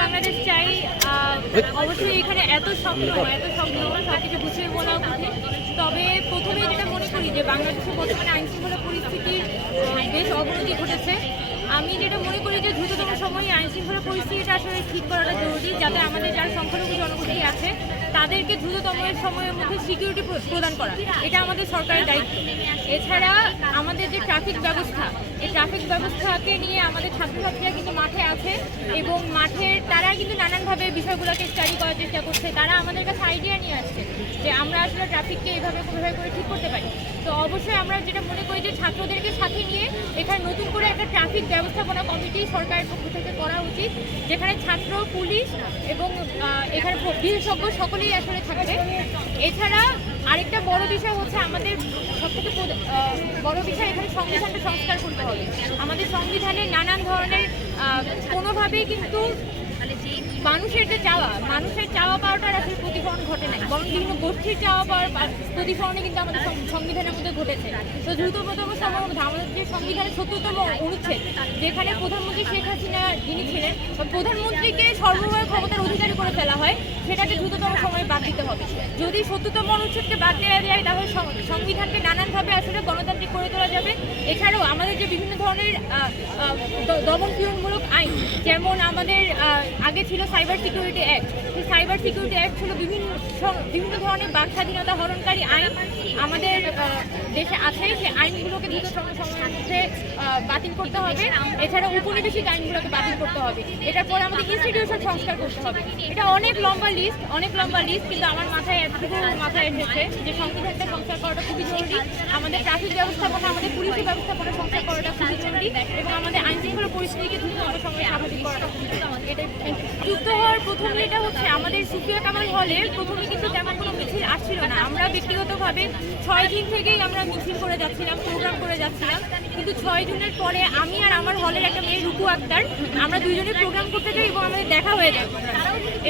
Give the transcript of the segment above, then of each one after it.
বাংলাদেশ চাই অবশ্যই এখানে এত স্বপ্ন এত স্বপ্ন সব কিছু গুছিয়ে বলা উচিত তবে প্রথমে যেটা মনে করি যে বাংলাদেশের বর্তমানে আইন শৃঙ্খলা পরিস্থিতির আহ, বেশ অবনতি ঘটেছে। আমি যেটা মনে করি যে দ্রুততম সময়ে আইন শৃঙ্খলা পরিস্থিতিটা আসলে ঠিক করাটা জরুরি, যাতে আমাদের যারা সংখ্যালঘু জনগোষ্ঠী আছে, তাদেরকে দ্রুততম সময়ের মধ্যে সিকিউরিটি প্রদান করা। এটা আমাদের সরকারের দায়িত্ব। এছাড়া আমাদের যে ট্রাফিক ব্যবস্থা, এই ট্রাফিক ব্যবস্থাকে নিয়ে আমাদের ছাত্রছাত্রীরা কিন্তু মাঠে আছে এবং মাঠের তারা কিন্তু নানানভাবে বিষয়গুলোকে স্টাডি করার চেষ্টা করছে। তারা আমাদের কাছে আইডিয়া নিয়ে আসছে যে আমরা আসলে ট্রাফিককে এইভাবে কোনোভাবে করে ঠিক করতে পারি। তো অবশ্যই আমরা যেটা মনে করি যে ছাত্রদেরকে সাথে নিয়ে এখানে নতুন করে একটা ট্রাফিক ব্যবস্থাপনা কমিটি সরকারের পক্ষ থেকে করা উচিত, যেখানে ছাত্র, পুলিশ এবং এখানে বিশেষজ্ঞ সকলেই আসলে থাকবে। এছাড়া আরেকটা বড় বিষয় হচ্ছে আমাদের সবথেকে বড় বিষয় এখানে সংবিধানটা সংস্কার করতে হবে। আমাদের সংবিধানে নানান ধরনের কোনোভাবেই কিন্তু মানুষের যে চাওয়া, মানুষের চাওয়া পাওয়াটার আসলে প্রতিফলন ঘটে নাই। বরং বিভিন্ন গোষ্ঠীর চাওয়া পাওয়ার প্রতিফলনে কিন্তু আমাদের সংবিধানের মধ্যে ঘটেছে। তো সময়ের মধ্যে আমাদের যে সংবিধানের সত্যতম অনুচ্ছেদ, যেখানে প্রধানমন্ত্রী শেখ হাসিনা যিনি ছিলেন, প্রধানমন্ত্রীকে সর্বময় ক্ষমতার অধিকারী করে ফেলা হয়, সেটাকে দ্রুততম সময়ে বাদ দিতে হবে। যদি সত্যতম অনুচ্ছেদকে বাদ দেওয়া যায়, তাহলে সংবিধানকে নানানভাবে আসলে গণতান্ত্রিক করে তোলা যাবে। এছাড়াও আমাদের যে বিভিন্ন ধরনের দমন পীড়নমূলক আইন, যেমন আমাদের আগে ছিল সাইবার সিকিউরিটি অ্যাক্ট। সেই সাইবার সিকিউরিটি অ্যাক্ট ছিল বিভিন্ন বিভিন্ন ধরনের বাক স্বাধীনতা হরণকারী আইন আমাদের দেশে আছে। সেই আইনগুলোকে সময়ের মধ্যে বাতিল করতে হবে। এছাড়া উপনিবেশিক আইনগুলোকে বাতিল করতে হবে। এটার পরে আমাদের ইনস্টিটিউশন সংস্কার করতে হবে। এটা অনেক লম্বা লিস্ট অনেক লম্বা লিস্ট কিন্তু আমার মাথায় এতটুকু মাথায় এসেছে যে সংবিধানটা সংস্কার করাটা খুবই জরুরি। আমাদের ট্রাফিক ব্যবস্থাপনা, আমাদের পুলিশের ব্যবস্থাপনা সংস্কার করাটা খুবই জরুরি। এবং আমাদের সময়ে স্বাভাবিক। এটাই যুক্ত হওয়ার প্রথম এটা হচ্ছে আমাদের সুফিয়া কামাল হলে প্রথমে কিন্তু তেমন কোনো মিছিল আসছিল না। আমরা ব্যক্তিগতভাবে ছয় দিন থেকেই আমরা মিছিল করে যাচ্ছিলাম, প্রোগ্রাম করে যাচ্ছিলাম। কিন্তু ছয় দিনের পরে আমি আর আমার হলের একটা মেয়ে রুকু আক্তার, আমরা দুজনে প্রোগ্রাম করতে যাই এবং আমাদের দেখা হয়ে যায়।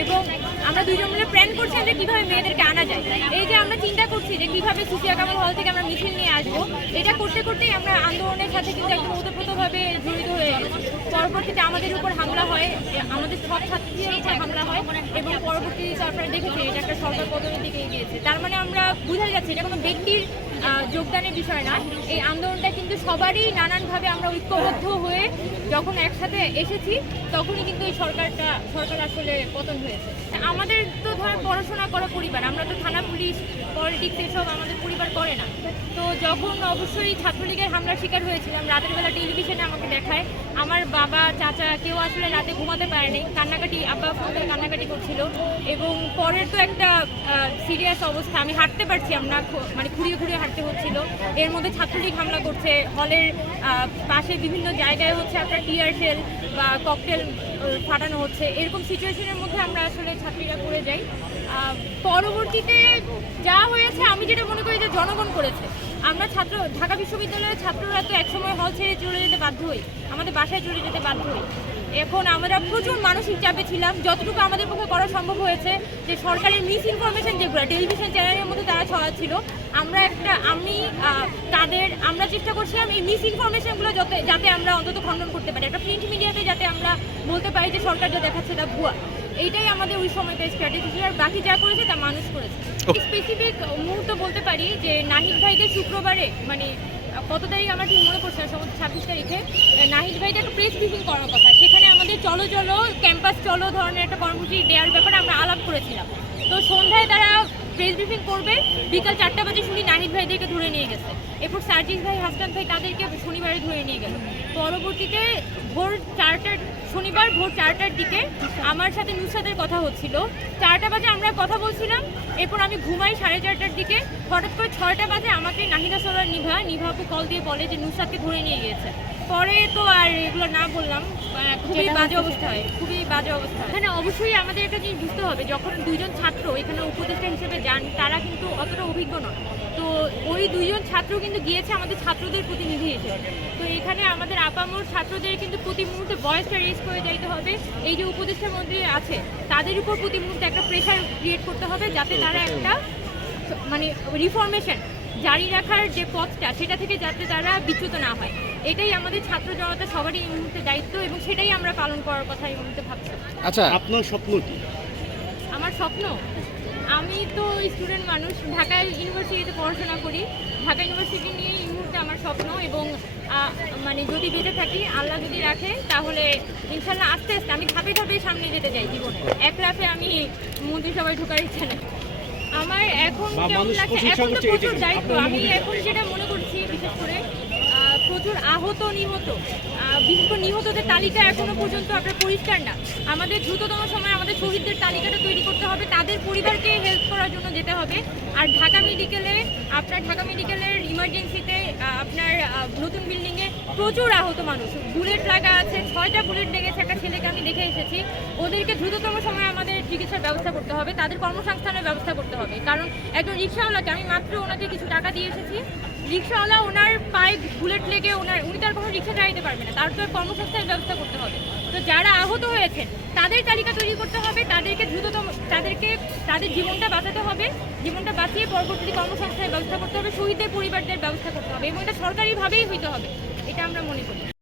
এবং আমরা দুজন মিলে প্ল্যান করছি যে কীভাবে মেয়েদেরকে আনা যায়। এই যে আমরা চিন্তা করছি যে কীভাবে সুফিয়া কামাল হল থেকে আমরা মিছিল নিয়ে আসব। এটা করতে করতেই আমরা আন্দোলনের সাথে কিন্তু একদম ওতপ্রোতভাবে জড়িত হয়ে পরবর্তীতে আমাদের উপর হামলা হয় আমাদের সব ছাত্রীদের উপর হামলা হয় এবং পরবর্তী আপনারা দেখেছেন এটা একটা সরকার দিকে এগিয়েছে তার মানে আমরা বোঝা যাচ্ছে এটা কোনো ব্যক্তির আহ, যোগদানের বিষয় না, এই আন্দোলনটা কিন্তু সবারই নানানভাবে আমরা ঐক্যবদ্ধ হয়ে যখন একসাথে এসেছি, তখনই কিন্তু এই সরকারটা, সরকার আসলে পতন হয়েছে। আমাদের তো ধর পড়াশোনা করা পরিবার, আমরা তো থানা পুলিশ পলিটিক্স এসব আমাদের পরিবার করে না। তো যখন অবশ্যই ছাত্রলীগের হামলার শিকার হয়েছিলাম, রাতের বেলা টেলিভিশনে আমাকে দেখায়। আমার বাবা, চাচা কেউ আসলে রাতে ঘুমাতে পারেনি কান্নাকাটি, আব্বা ফোন কান্নাকাটি করছিল এবং পরের তো একটা সিরিয়াস অবস্থা। আমি হাঁটতে পারছিলাম না খু- মানে ঘুরিয়ে ঘুরিয়ে হাঁটতে হচ্ছিল। এর মধ্যে ছাত্রলীগ হামলা করছে। হলের পাশে বিভিন্ন জায়গায় হচ্ছে আপনার টিয়ার বা ককটেল ফাটানো হচ্ছে। এরকম সিচুয়েশনের মধ্যে আমরা আসলে ছাত্রীরা পড়ে যাই। পরবর্তীতে যা হয়েছে, আমি যেটা মনে করি যে জনগণ করেছে। আমরা ছাত্র, ঢাকা বিশ্ববিদ্যালয়ের ছাত্ররা তো একসময় হল ছেড়ে চলে যেতে বাধ্য হই। আমাদের বাসায় চলে যেতে বাধ্য হই। এখন আমরা প্রচুর মানসিক চাপে ছিলাম। যতটুকু আমাদের পক্ষে করা সম্ভব হয়েছে যে সরকারের মিস ইনফরমেশন যেগুলো টেলিভিশন চ্যানেলের মধ্যে তারা ছড়া ছিল আমরা একটা, আমি তাদের, আমরা চেষ্টা করছিলাম এই মিস ইনফরমেশনগুলো যাতে যাতে আমরা অন্তত খণ্ডন করতে পারি। একটা প্রিন্ট মিডিয়াতে যাতে আমরা বলতে পারি যে সরকার যা দেখাচ্ছে তা ভুয়া। এইটাই আমাদের ওই সময়টা স্ট্র্যাটেজি ছিল আর বাকি যা করেছে তা মানুষ করেছে। স্পেসিফিক মুহূর্ত বলতে পারি যে নাহিদ ভাইকে শুক্রবারে মানে কত তারিখ আমার ঠিক মনে পড়ছে না সম্ভবত ছাব্বিশ তারিখে নাহিদ ভাইকে একটা প্রেস ব্রিফিং করার কথা। সেখানে আমাদের চলো চলো ক্যাম্পাস চলো ধরনের একটা কর্মসূচি দেওয়ার ব্যাপারে আমরা আলাপ করেছিলাম। তো সন্ধ্যায় তারা প্রেস ব্রিফিং করবে। বিকাল চারটা বাজে শুনি নাহিদ ভাইদেরকে ধরে নিয়ে গেছে। এরপর সার্জিস ভাই হাসনান ভাই তাদেরকে শনিবারে ধরে নিয়ে গেল। পরবর্তীতে ভোর চারটার, শনিবার ভোর চারটার দিকে আমার সাথে নুসরাতের কথা হচ্ছিল। চারটা বাজে আমরা কথা বলছিলাম। এরপর আমি ঘুমাই সাড়ে চারটার দিকে। হঠাৎ করে ছয়টা বাজে আমাকে নাহিদা সোলার নিভা, নিভাকে কল দিয়ে বলে যে নুসাদকে ধরে নিয়ে গিয়েছে। পরে তো আর এগুলো না বললাম খুবই বাজে অবস্থা হয় খুবই বাজে অবস্থা হ্যাঁ। অবশ্যই আমাদের একটা জিনিস বুঝতে হবে যখন দুইজন ছাত্র এখানে উপদেষ্টা হিসেবে যান তারা কিন্তু অতটা অভিজ্ঞ নয় তো ওই দুইজন ছাত্র কিন্তু গিয়েছে আমাদের ছাত্রদের প্রতিনিধি হিসেবে। তো এখানে আমাদের আপামর ছাত্রদের কিন্তু প্রতি মুহূর্তে ভয়েসটা রেজ করে যাইতে হবে। এই যে উপদেষ্টা মন্ত্রী আছে তাদের উপর প্রতি মুহূর্তে একটা প্রেশার ক্রিয়েট করতে হবে যাতে তারা একটা মানে রিফরমেশন জারি রাখার যে পথটা সেটা থেকে যাতে তারা বিচ্যুত না হয়। এটাই আমাদের ছাত্র জনতা সবারই এই মুহূর্তে দায়িত্ব এবং সেটাই আমরা পালন করার কথা এই মুহূর্তে ভাবছি। আচ্ছা। আপনার স্বপ্ন কি? আমার স্বপ্ন? আমি তো স্টুডেন্ট মানুষ ঢাকা ইউনিভার্সিটিতে পড়াশোনা করি। ঢাকা ইউনিভার্সিটি নিয়ে এই মুহূর্তে আমার স্বপ্ন এবং মানে যদি বেঁচে থাকি আল্লাহ যদি রাখে তাহলে ইনশাল্লাহ আস্তে আস্তে আমি ধাপে ধাপে সামনে যেতে চাই জীবনে। এক লাফে আমি মন্ত্রিসভায় ঢোকার ইচ্ছা নেই। আমার এখন কেমন লাগছে? এখন তো প্রচুর দায়িত্ব। আমি এখন যেটা মনে করছি বিশেষ করে প্রচুর আহত, নিহত। বিশেষ করে নিহতদের তালিকা এখনও পর্যন্ত আপনার পরিষ্কার না। আমাদের দ্রুততম সময় আমাদের শহীদদের তালিকাটা তৈরি করতে হবে। তাদের পরিবারকে হেল্প করার জন্য যেতে হবে। আর ঢাকা মেডিকেলে আপনার ঢাকা মেডিকেলের ইমার্জেন্সিতে আপনার নতুন বিল্ডিংয়ে প্রচুর আহত মানুষ। বুলেট লাগা আছে, ছয়টা বুলেট লেগেছে একটা ছেলেকে আমি দেখে এসেছি। ওদেরকে দ্রুততম সময়ে আমাদের চিকিৎসার ব্যবস্থা করতে হবে, তাদের কর্মসংস্থানের ব্যবস্থা করতে হবে। কারণ একজন রিক্সাওয়ালাকে আমি মাত্র ওনাকে কিছু টাকা দিয়ে এসেছি। রিক্সাওয়ালা ওনার পায়ে বুলেট লেগে ওনার, উনি তার কোনো রিক্সা চালাতে পারবে না। তার তো কর্মসংস্থানের ব্যবস্থা করতে হবে। তো যারা আহত হয়েছেন, তাদের তালিকা তৈরি করতে হবে, তাদেরকে দ্রুততম তাদেরকে, তাদের জীবনটা বাঁচাতে হবে, জীবনটা বাঁচিয়ে পরবর্তী কর্মসংস্থানের ব্যবস্থা করতে হবে, শহীদদের পরিবারদের ব্যবস্থা করতে হবে এবং এটা সরকারিভাবেই হইতে হবে, এটা আমরা মনে করি।